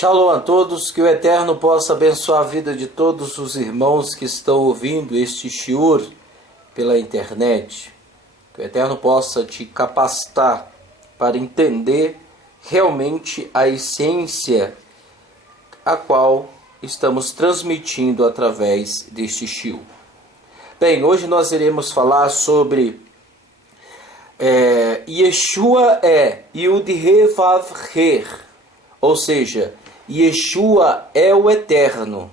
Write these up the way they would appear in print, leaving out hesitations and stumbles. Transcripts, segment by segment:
Shalom a todos, que o Eterno possa abençoar a vida de todos os irmãos que estão ouvindo este shiur pela internet. Que o Eterno possa te capacitar para entender realmente a essência a qual estamos transmitindo através deste shiur. Bem, hoje nós iremos falar sobre Yeshua Yud-He Vav-He, ou seja, Yeshua é o Eterno.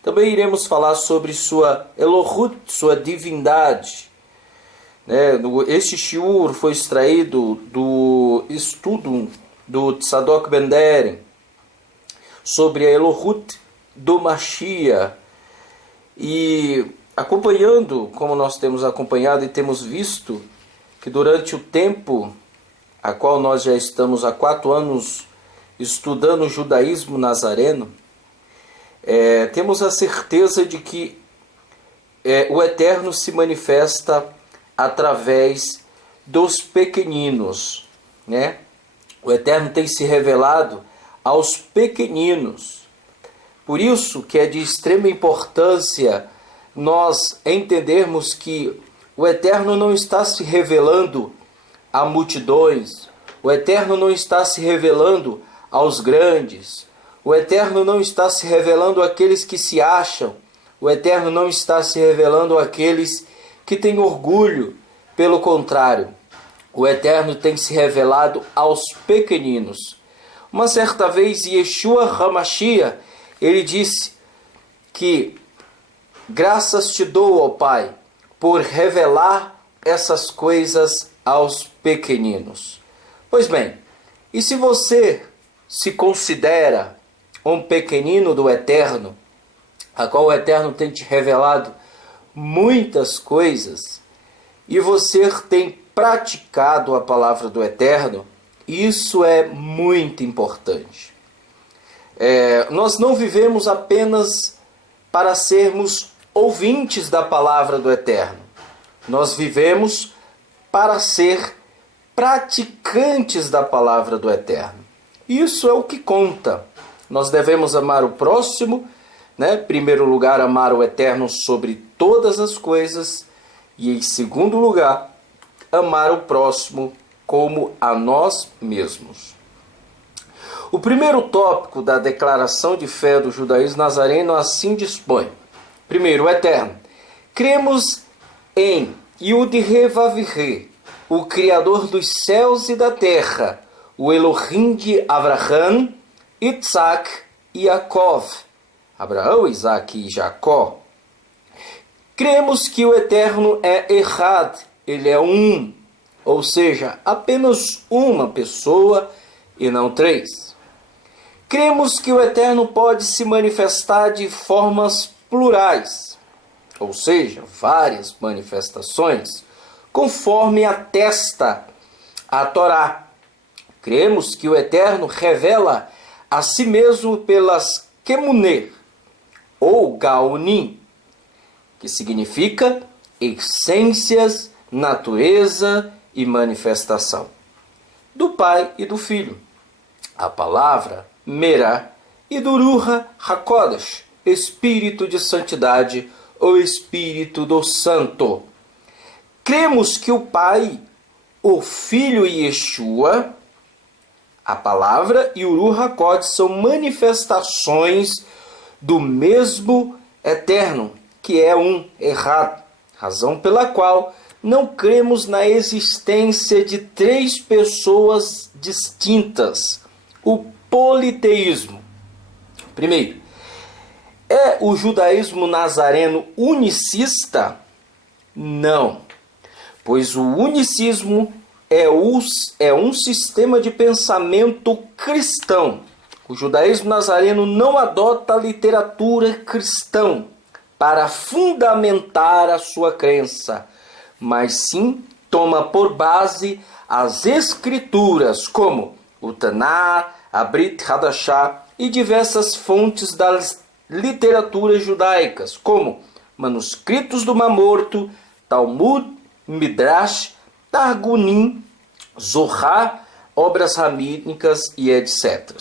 Também iremos falar sobre sua Elohut, sua divindade. Este shiur foi extraído do estudo do Tzadok Ben Deren sobre a Elohut do Mashiach. E acompanhando, como nós temos acompanhado e temos visto, que durante o tempo a qual nós já estamos há 4 anos estudando o judaísmo nazareno, temos a certeza de que o Eterno se manifesta através dos pequeninos, né? O Eterno tem se revelado aos pequeninos. Por isso que é de extrema importância nós entendermos que o Eterno não está se revelando a multidões, o Eterno não está se revelando aos grandes, o Eterno não está se revelando àqueles que se acham, o Eterno não está se revelando àqueles que têm orgulho. Pelo contrário, o Eterno tem se revelado aos pequeninos. Uma certa vez, Yeshua HaMashiach, ele disse que graças te dou, ó Pai, por revelar essas coisas aos pequeninos. Pois bem, e se você se considera um pequenino do Eterno, a qual o Eterno tem te revelado muitas coisas, e você tem praticado a palavra do Eterno, isso é muito importante. Nós não vivemos apenas para sermos ouvintes da palavra do Eterno. Nós vivemos para ser praticantes da palavra do Eterno. Isso é o que conta. Nós devemos amar o próximo, né? Em primeiro lugar, amar o Eterno sobre todas as coisas. E em segundo lugar, amar o próximo como a nós mesmos. O primeiro tópico da declaração de fé do judaísmo nazareno assim dispõe. Primeiro, o Eterno. Cremos em Yud-He Vav-He, o Criador dos céus e da terra, o Elohim de Abraham, Isaac e Jacob. Abraão, Isaac e Jacó. Cremos que o Eterno é Echad, ele é um, ou seja, apenas uma pessoa e não 3. Cremos que o Eterno pode se manifestar de formas plurais, ou seja, várias manifestações, conforme atesta a Torá. Cremos que o Eterno revela a si mesmo pelas Kemuneh, ou Gaonim, que significa essências, natureza e manifestação, do Pai e do Filho, a palavra Merá, e do Ruach HaKodesh, Espírito de Santidade, ou Espírito do Santo. Cremos que o Pai, o Filho e Yeshua, a palavra e o Ruach HaKodesh são manifestações do mesmo Eterno, que é um errado, razão pela qual não cremos na existência de 3 pessoas distintas, o politeísmo. Primeiro, é o judaísmo nazareno unicista? Não, pois o unicismo é um sistema de pensamento cristão. O judaísmo nazareno não adota a literatura cristã para fundamentar a sua crença, mas sim toma por base as escrituras, como o Taná, a Brit Hadashah e diversas fontes das literaturas judaicas, como manuscritos do Mar Morto, Talmud, Midrash, Targunim, Zohar, obras rabínicas e etc.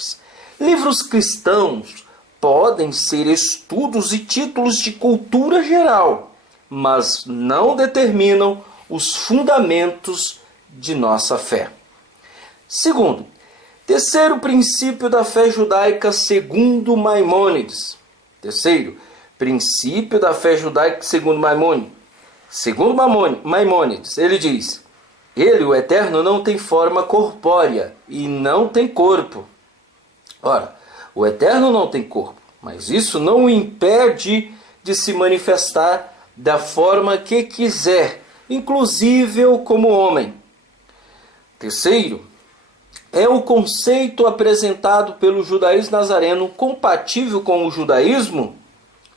Livros cristãos podem ser estudos e títulos de cultura geral, mas não determinam os fundamentos de nossa fé. Segundo, terceiro princípio da fé judaica segundo Maimônides. Terceiro, princípio da fé judaica segundo Maimônides. Segundo Maimônides, ele diz: ele, o Eterno, não tem forma corpórea e não tem corpo. Ora, o Eterno não tem corpo, mas isso não o impede de se manifestar da forma que quiser, inclusive como homem. Terceiro, é o conceito apresentado pelo judaísmo nazareno compatível com o judaísmo?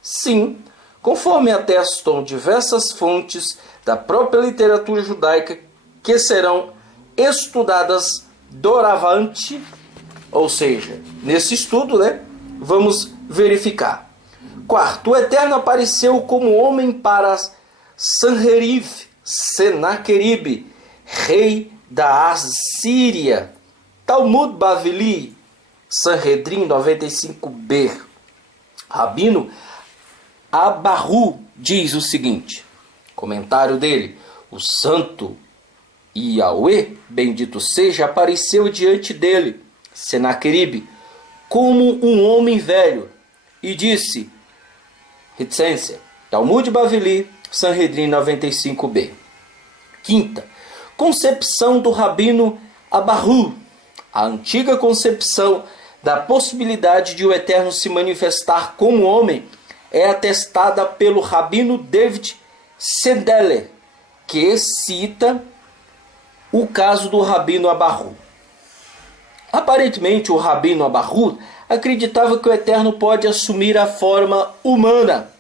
Sim, conforme atestam diversas fontes da própria literatura judaica que serão estudadas doravante, ou seja, nesse estudo, vamos verificar. Quarto, o Eterno apareceu como homem para Sanherib, Senaqueribe, rei da Assíria. Talmud Bavili, Sanhedrin 95b. Rabino Abahu diz o seguinte, comentário dele: o santo Yahweh, bendito seja, apareceu diante dele, Senaqueribe, como um homem velho, e disse, reticência, Talmud Bavili, Sanhedrin 95b. Quinta, concepção do Rabino Abahu, a antiga concepção da possibilidade de o Eterno se manifestar como homem é atestada pelo Rabino David Sendele, que cita o caso do Rabino Abahu. Aparentemente, o Rabino Abahu acreditava que o Eterno pode assumir a forma humana.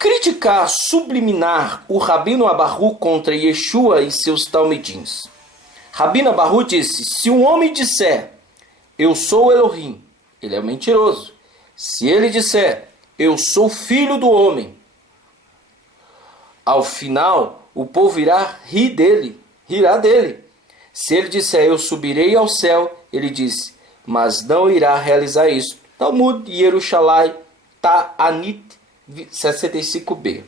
Criticar subliminar o Rabino Abahu contra Yeshua e seus talmidins. Rabino Abahu disse: se um homem disser, eu sou Elohim, ele é mentiroso. Se ele disser, eu sou filho do homem, ao final o povo irá rirá dele. Se ele disser, eu subirei ao céu, ele disse, mas não irá realizar isso. Talmud Yerushalai Ta'anit 65b.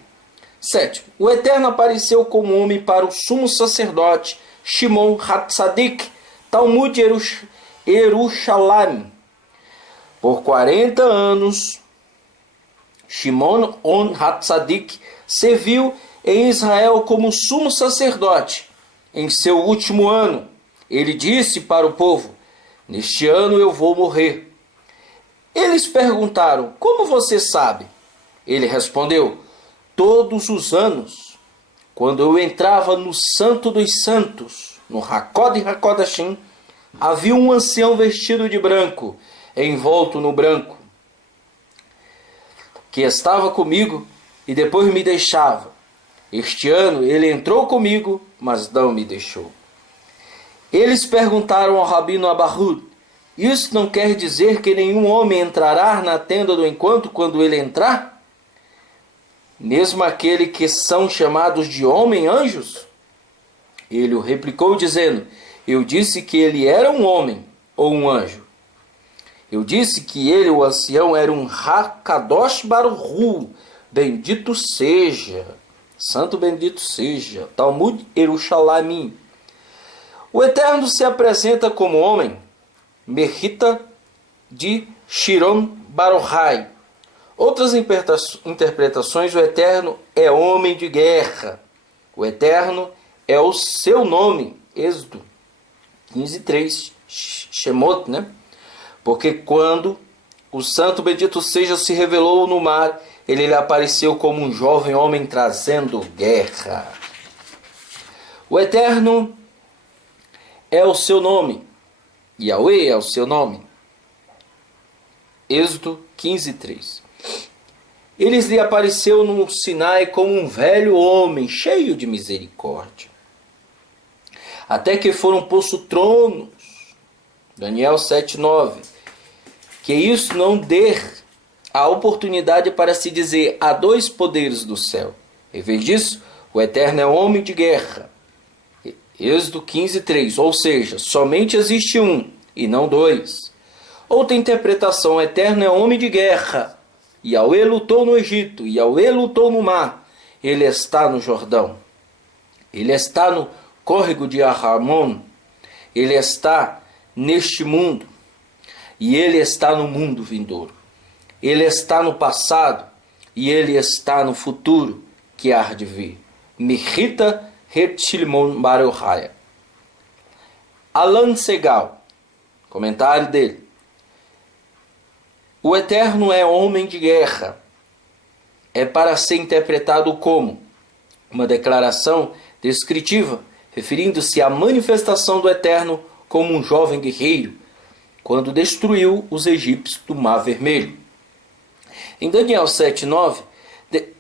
Sétimo, o Eterno apareceu como homem para o sumo sacerdote Shimon Hatzadik, Talmud Yerushalayim. Por 40 anos, Shimon Hatzadik serviu em Israel como sumo sacerdote. Em seu último ano, ele disse para o povo, neste ano eu vou morrer. Eles perguntaram, como você sabe? Ele respondeu, todos os anos, quando eu entrava no Santo dos Santos, no Hakod Hakodashim, havia um ancião vestido de branco, envolto no branco, que estava comigo e depois me deixava. Este ano ele entrou comigo, mas não me deixou. Eles perguntaram ao Rabino Abahu, isso não quer dizer que nenhum homem entrará na tenda do encontro quando ele entrar? Mesmo aquele que são chamados de homem, anjos? Ele o replicou dizendo, eu disse que ele era um homem ou um anjo. Eu disse que ele, o ancião, era um Hakadosh Baruchu, bendito seja, santo bendito seja, Talmud Yerushalayim. O Eterno se apresenta como homem, Mechita de Shiron Baruchai. Outras interpretações, o Eterno é homem de guerra. O Eterno é o seu nome, Êxodo 15:3, Shemot, Porque quando o santo bendito seja se revelou no mar, ele lhe apareceu como um jovem homem trazendo guerra. O Eterno é o seu nome. Yahweh é o seu nome. Êxodo 15:3. Ele lhe apareceu no Sinai como um velho homem, cheio de misericórdia. Até que foram postos tronos. Daniel 7:9. Que isso não dê a oportunidade para se dizer há dois poderes do céu. Em vez disso, o Eterno é homem de guerra. Êxodo 15:3. Ou seja, somente existe um, e não dois. Outra interpretação: o Eterno é homem de guerra. Yahweh lutou no Egito, Yahweh lutou no mar. Ele está no Jordão. Ele está no córrego de Arramon. Ele está neste mundo. E ele está no mundo vindouro. Ele está no passado e ele está no futuro que há de vir. Mechita Retchilmon Barohaya. Alan Segal, comentário dele. O Eterno é homem de guerra. É para ser interpretado como uma declaração descritiva, referindo-se à manifestação do Eterno como um jovem guerreiro, quando destruiu os egípcios do Mar Vermelho. Em Daniel 7:9,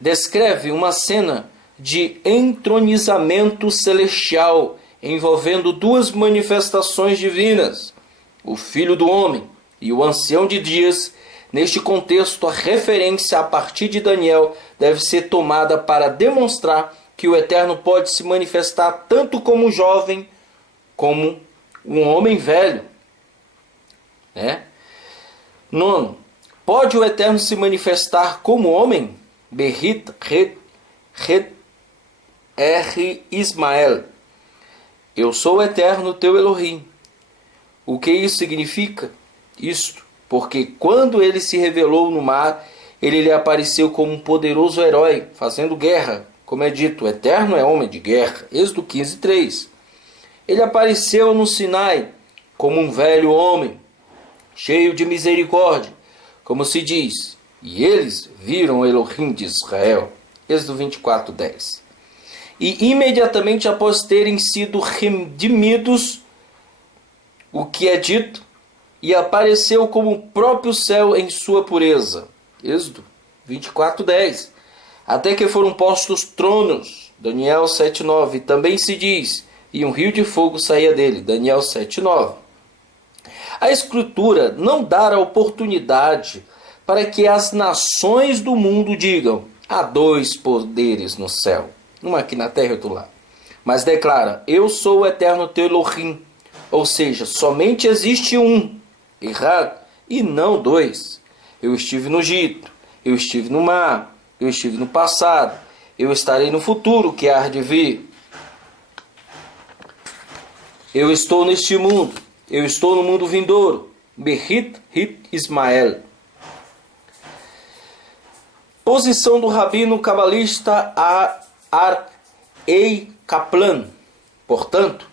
descreve uma cena de entronizamento celestial envolvendo duas manifestações divinas, o Filho do Homem e o Ancião de Dias. Neste contexto, a referência a partir de Daniel deve ser tomada para demonstrar que o Eterno pode se manifestar tanto como jovem como um homem velho. Nono, pode o Eterno se manifestar como homem? Berrit R. Ismael. Eu sou o Eterno, teu Elohim. O que isso significa? Isto, porque quando ele se revelou no mar, ele lhe apareceu como um poderoso herói, fazendo guerra. Como é dito, o Eterno é homem de guerra. Êxodo 15:3. Ele apareceu no Sinai como um velho homem, cheio de misericórdia, como se diz, e eles viram o Elohim de Israel. Êxodo 24:10. E imediatamente após terem sido redimidos, o que é dito, e apareceu como o próprio céu em sua pureza. Êxodo 24:10. Até que foram postos tronos. Daniel 7:9. Também se diz, e um rio de fogo saía dele. Daniel 7:9. A Escritura não dá a oportunidade para que as nações do mundo digam: há dois poderes no céu, um aqui na terra e outro lá. Mas declara: eu sou o Eterno teu Elohim. Ou seja, somente existe um, errado, e não dois. Eu estive no Egito, eu estive no mar, eu estive no passado, eu estarei no futuro que há de vir. Eu estou neste mundo, eu estou no mundo vindouro. Berrit Ismael. Posição do rabino cabalista Ar Ei Kaplan. Portanto,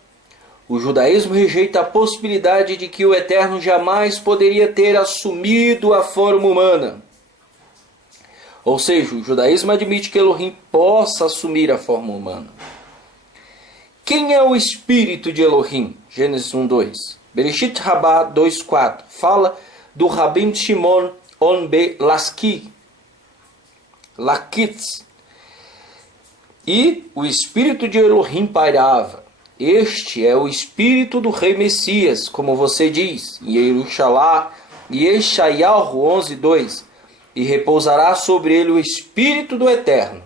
o judaísmo rejeita a possibilidade de que o Eterno jamais poderia ter assumido a forma humana. Ou seja, o judaísmo admite que Elohim possa assumir a forma humana. Quem é o espírito de Elohim? Gênesis 1:2. Bereshit Rabbah 2:4 fala do Rabim Shimon Onbe Lakitz. E o espírito de Elohim pairava. Este é o espírito do rei Messias, como você diz, em Yeshayahu 11:2. E repousará sobre ele o espírito do Eterno.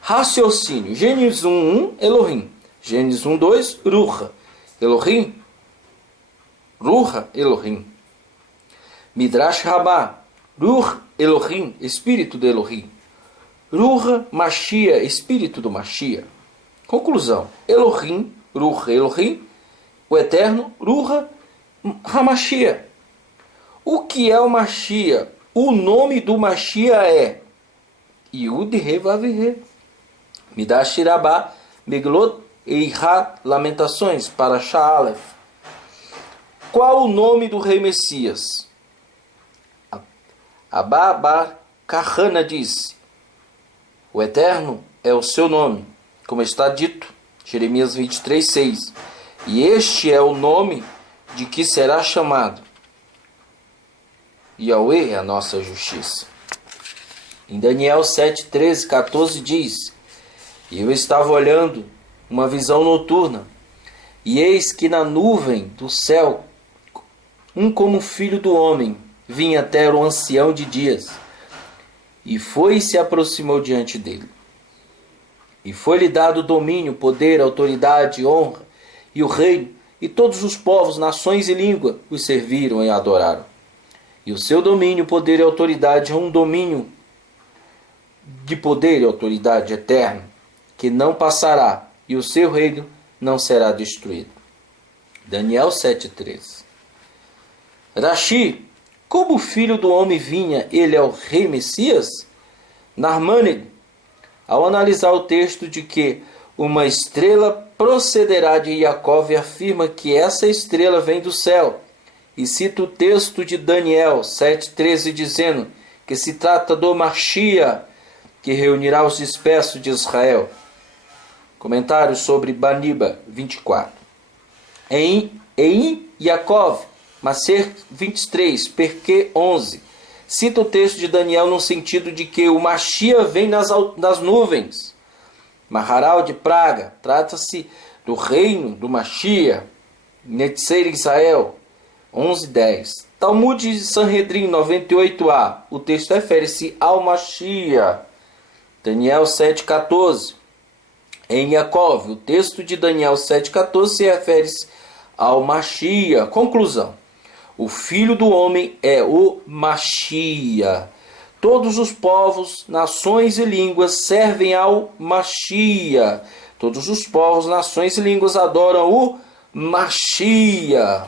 Raciocínio. Gênesis 1:1, Elohim. Gênesis 1:2, Ruha. Elohim. Ruha, Elohim. Midrash Rabbah. Ruh, Elohim, espírito do Elohim. Ruha, Mashia, espírito do Mashia. Conclusão. Elohim, Ruha, Elohim. O Eterno, Ruha, Hamashia. O que é o Mashia? O nome do Mashia é Yud He Vav He. Midrash Rabbah, Meglot Eiha, Lamentações, Parashá Aleph. Qual o nome do rei Messias? Abba Bar Kahana disse: o Eterno é o seu nome, como está dito, Jeremias 23:6. E este é o nome de que será chamado. Yahweh é a nossa justiça. Em Daniel 7:13, 14 diz: e eu estava olhando uma visão noturna, e eis que na nuvem do céu, um como filho do homem, vinha até o ancião de dias, e foi e se aproximou diante dele. E foi-lhe dado domínio, poder, autoridade, honra, e o reino, e todos os povos, nações e língua os serviram e adoraram. E o seu domínio, poder e autoridade é um domínio de poder e autoridade eterno, que não passará, e o seu reino não será destruído. Daniel 7,13. Rashi, como o filho do homem vinha, ele é o rei Messias? Narmânide, ao analisar o texto de que uma estrela procederá de Jacó, afirma que essa estrela vem do céu, e cita o texto de Daniel 7,13, dizendo que se trata do Mashiach, que reunirá os dispersos de Israel. Comentário sobre Baniba 24. Em Yaakov, Maser 23, Perque 11, cita o texto de Daniel no sentido de que o Mashiach vem nas nuvens. Maharal de Praga, trata-se do reino do Mashiach. Netzer Israel 11:10. Talmud de Sanhedrin 98a, o texto refere-se ao Mashiach. Daniel 7,14. Em Yaakov, o texto de Daniel 7,14 se refere-se ao Mashiach. Conclusão: o Filho do Homem é o Mashiach. Todos os povos, nações e línguas servem ao Mashiach. Todos os povos, nações e línguas adoram o Mashiach.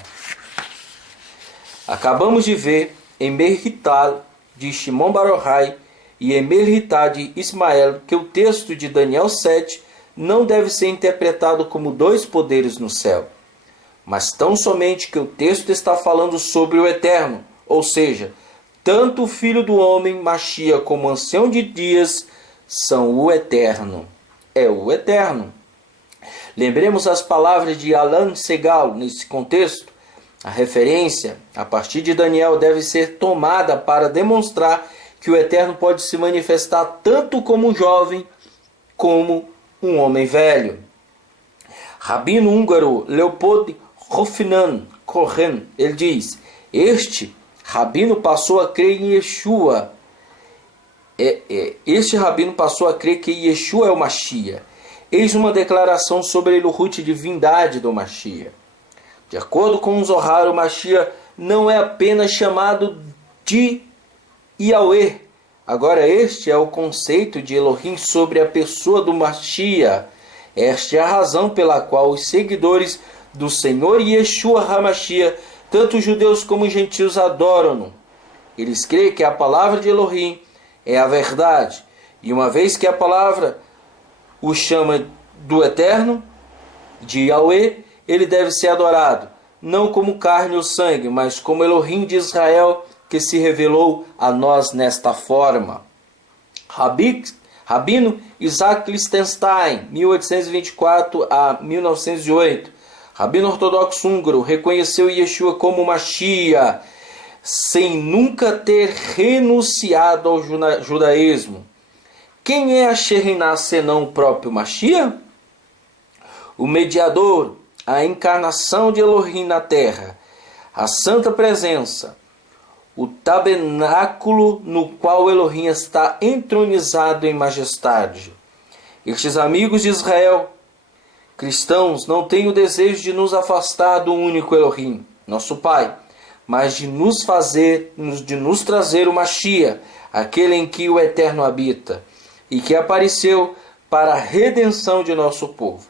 Acabamos de ver em Merhital de Shimon Bar Yochai e em Merhitá de Ismael que o texto de Daniel 7 não deve ser interpretado como dois poderes no céu, mas tão somente que o texto está falando sobre o eterno, ou seja, tanto o Filho do Homem, Mashiach, como o Ancião de Dias são o eterno. É o eterno. Lembremos as palavras de Alan Segal nesse contexto. A referência, a partir de Daniel, deve ser tomada para demonstrar que o Eterno pode se manifestar tanto como um jovem, como um homem velho. Rabino húngaro Leopold Hoffmann Cohen, ele diz: este rabino passou a crer em Yeshua. Este rabino passou a crer que Yeshua é o Mashiach. Eis uma declaração sobre a Elohut, divindade do Mashiach. De acordo com o Zohar, o Mashiach não é apenas chamado de Yahweh. Agora este é o conceito de Elohim sobre a pessoa do Mashiach. Esta é a razão pela qual os seguidores do Senhor Yeshua HaMashiach, tanto os judeus como os gentios, adoram-no. Eles creem que a palavra de Elohim é a verdade. E uma vez que a palavra o chama do Eterno, de Yahweh, ele deve ser adorado, não como carne ou sangue, mas como Elohim de Israel, que se revelou a nós nesta forma. Rabino Isaac Lichtenstein, 1824 a 1908, rabino ortodoxo húngaro, reconheceu Yeshua como Mashiach, sem nunca ter renunciado ao judaísmo. Quem é a Shekhinah senão o próprio Mashiach? O mediador, a encarnação de Elohim na terra, a santa presença, o tabernáculo no qual Elohim está entronizado em majestade. Estes amigos de Israel, cristãos, não têm o desejo de nos afastar do único Elohim, nosso Pai, mas de nos trazer o Mashiach, aquele em que o Eterno habita, e que apareceu para a redenção de nosso povo.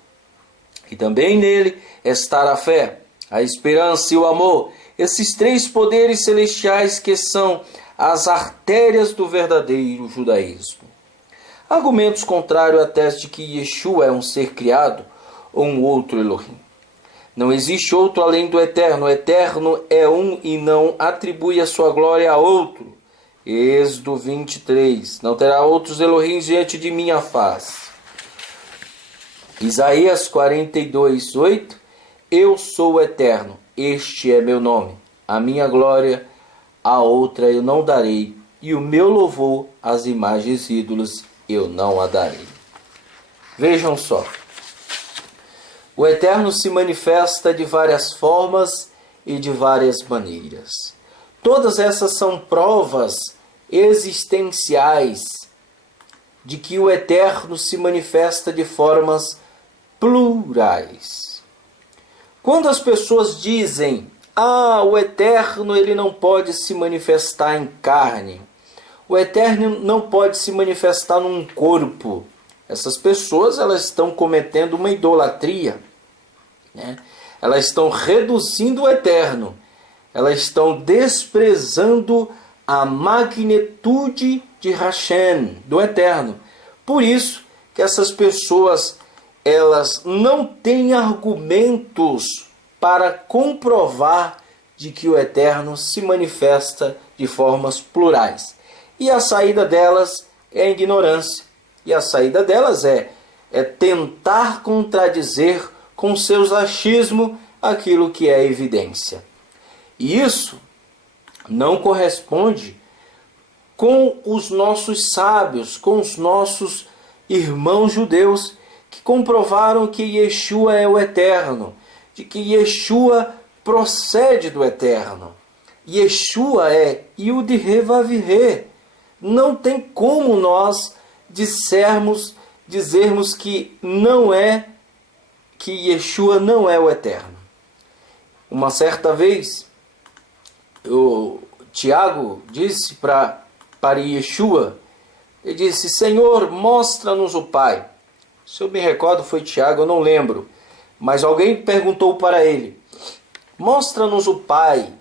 E também nele está a fé, a esperança e o amor, esses três poderes celestiais que são as artérias do verdadeiro judaísmo. Argumentos contrários à tese de que Yeshua é um ser criado ou um outro Elohim. Não existe outro além do Eterno. O Eterno é um e não atribui a sua glória a outro. Êxodo 23. Não terá outros Elohim diante de minha face. Isaías 42:8. Eu sou o Eterno, este é meu nome. A minha glória a outra eu não darei, e o meu louvor às imagens ídolos eu não a darei. Vejam só. O Eterno se manifesta de várias formas e de várias maneiras. Todas essas são provas existenciais de que o Eterno se manifesta de formas plurais. Quando as pessoas dizem, o Eterno ele não pode se manifestar em carne, o Eterno não pode se manifestar num corpo, essas pessoas elas estão cometendo uma idolatria, né? Elas estão reduzindo o Eterno, elas estão desprezando a magnitude de Hashem, do Eterno. Por isso que essas pessoas elas não têm argumentos para comprovar de que o Eterno se manifesta de formas plurais. E a saída delas é a ignorância. E a saída delas é tentar contradizer com seus achismos aquilo que é evidência. E isso não corresponde com os nossos sábios, com os nossos irmãos judeus, que comprovaram que Yeshua é o Eterno, de que Yeshua procede do Eterno. Yeshua é Yud-He-Vav-He. Não tem como nós dizermos que não é, que Yeshua não é o Eterno. Uma certa vez, o Tiago disse para Yeshua, ele disse, Senhor, mostra-nos o Pai. Se eu me recordo foi Tiago, eu não lembro. Mas alguém perguntou para ele, mostra-nos o Pai.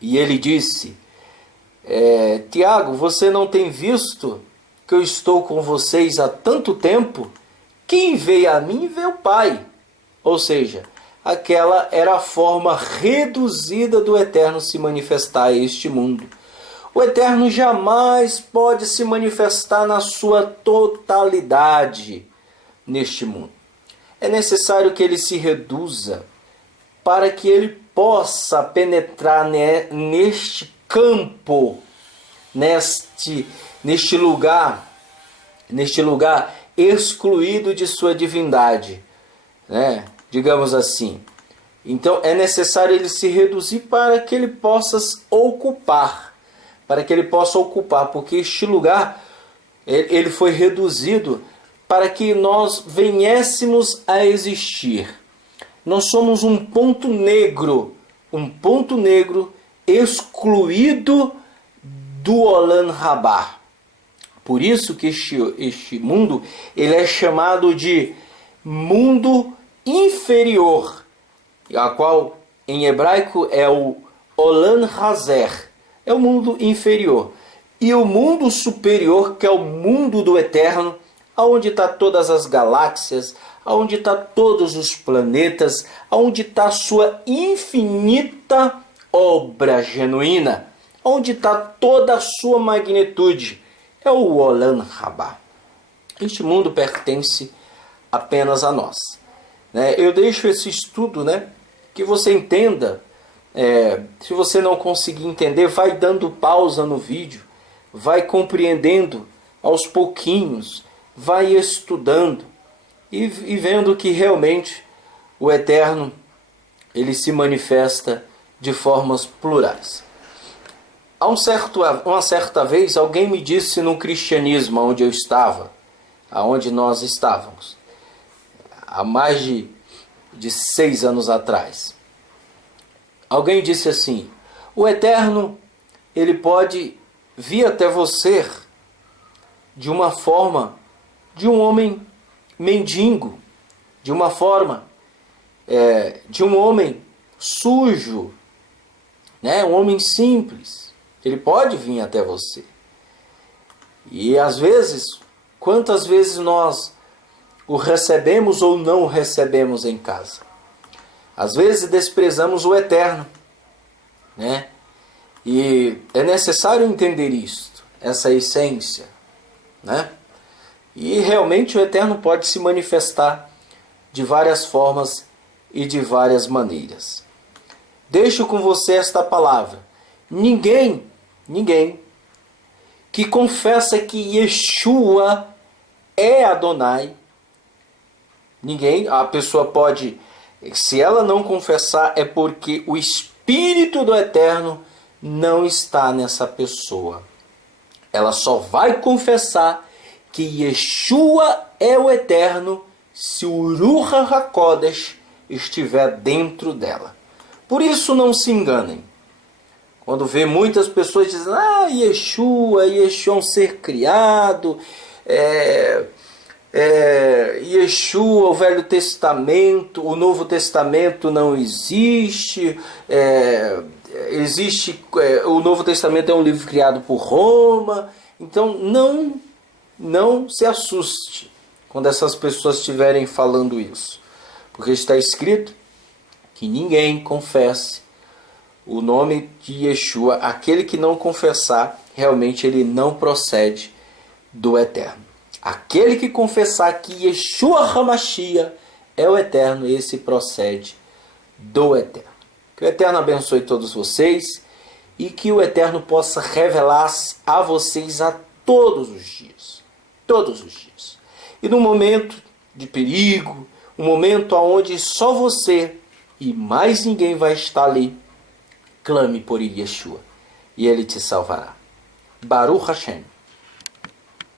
E ele disse, Tiago, você não tem visto que eu estou com vocês há tanto tempo? Quem vê a mim vê o Pai. Ou seja, aquela era a forma reduzida do Eterno se manifestar a este mundo. O Eterno jamais pode se manifestar na sua totalidade neste mundo. É necessário que ele se reduza para que ele possa penetrar neste campo, neste lugar excluído de sua divindade, né? Digamos assim. Então é necessário ele se reduzir para que ele possa ocupar, porque este lugar ele foi reduzido para que nós venhamos a existir. Nós somos um ponto negro excluído do Olam Rabá. Por isso que este mundo ele é chamado de mundo inferior, a qual em hebraico é o Olam Hazer, é o mundo inferior. E o mundo superior, que é o mundo do Eterno, aonde está todas as galáxias, aonde está todos os planetas, aonde está a sua infinita obra genuína, onde está toda a sua magnitude, é o Olam Rabá. Este mundo pertence apenas a nós. Eu deixo esse estudo, que você entenda. Se você não conseguir entender, vai dando pausa no vídeo, vai compreendendo aos pouquinhos, vai estudando e vendo que realmente o Eterno ele se manifesta de formas plurais. Uma certa vez alguém me disse no cristianismo onde eu estava, aonde nós estávamos, há mais de 6 anos atrás. Alguém disse assim, o Eterno ele pode vir até você de uma forma de um homem mendigo, de uma forma de um homem sujo, um homem simples. Ele pode vir até você. E às vezes, quantas vezes nós o recebemos ou não o recebemos em casa? Às vezes desprezamos o Eterno, E é necessário entender isto, essa essência, E realmente o Eterno pode se manifestar de várias formas e de várias maneiras. Deixo com você esta palavra. Ninguém que confessa que Yeshua é Adonai, a pessoa pode, se ela não confessar, é porque o Espírito do Eterno não está nessa pessoa. Ela só vai confessar que Yeshua é o Eterno se o Ruach HaKodesh estiver dentro dela. Por isso não se enganem. Quando vê muitas pessoas dizendo, Yeshua é um ser criado, Yeshua, o Velho Testamento, o Novo Testamento não existe, o Novo Testamento é um livro criado por Roma. Então não se assuste quando essas pessoas estiverem falando isso, porque está escrito que ninguém confesse o nome de Yeshua. Aquele que não confessar, realmente ele não procede do Eterno. Aquele que confessar que Yeshua HaMashiach é o Eterno, esse procede do Eterno. Que o Eterno abençoe todos vocês e que o Eterno possa revelar-se a vocês a todos os dias. Todos os dias. E no momento de perigo, um momento onde só você e mais ninguém vai estar ali, clame por Yeshua e ele te salvará. Baruch Hashem.